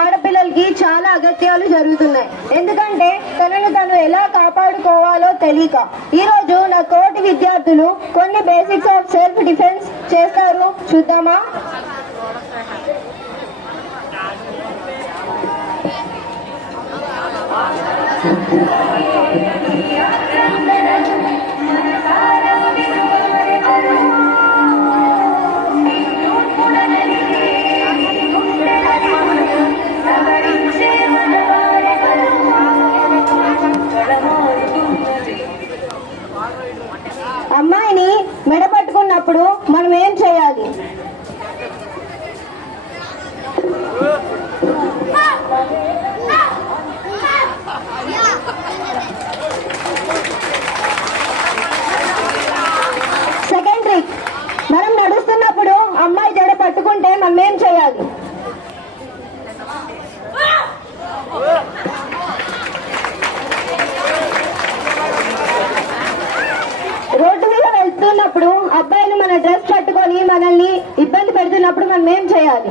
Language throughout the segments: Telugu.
ఆడపిల్లలకి చాలా అగత్యాలు జరుగుతున్నాయి. ఎందుకంటే తనను తను ఎలా కాపాడుకోవాలో తెలియక. ఈ రోజు నా తోటి విద్యార్థులు కొన్ని బేసిక్స్ ఆఫ్ సెల్ఫ్ డిఫెన్స్ చేస్తారు, చూద్దామా? అమ్మాయిని మెడపట్టుకున్నప్పుడు మనం ఏం చేయాలి? సెకండ్ ట్రిక్, మనం నడుస్తున్నప్పుడు అమ్మాయి జడ పట్టుకుంటే మనం ఏం చేయాలి? రోడ్డు మీద వెళ్తున్నప్పుడు అబ్బాయిలు మన డ్రెస్ పట్టుకొని మనల్ని ఇబ్బంది పెడుతున్నప్పుడు మనం ఏం చేయాలి?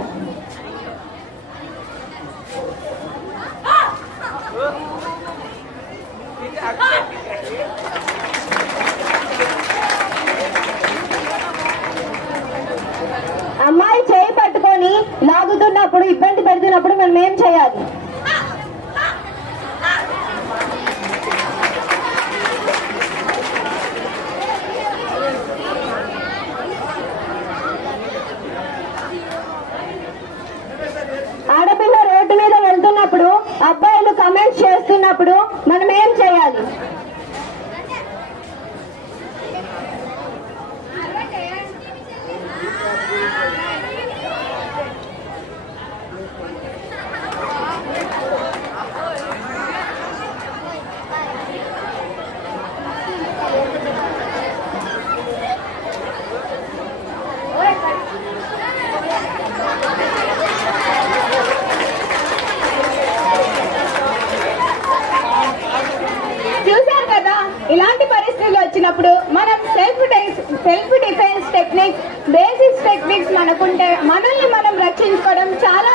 అమ్మాయి చేయి పట్టుకొని లాగుతున్నప్పుడు ఇబ్బంది పెడుతున్నప్పుడు మనం ఏం చేయాలి? ఆడపిల్ల రోడ్డు మీద వెళ్తున్నప్పుడు అబ్బాయిలు కమెంట్స్ చేస్తున్నప్పుడు మనం ఏం చేయాలి? ఇలాంటి పరిస్థితులు వచ్చినప్పుడు మనం self defence techniques, basics techniques మనకుంటే మనల్ని మనం రక్షించుకోవడం చాలా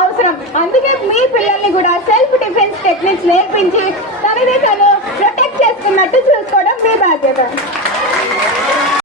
అవసరం. అందుకే మీ పిల్లల్ని కూడా సెల్ఫ్ డిఫెన్స్ టెక్నిక్స్ నేర్పించి తనని తను ప్రొటెక్ట్ చేసుకున్నట్టు చూసుకోవడం మీ బాధ్యత.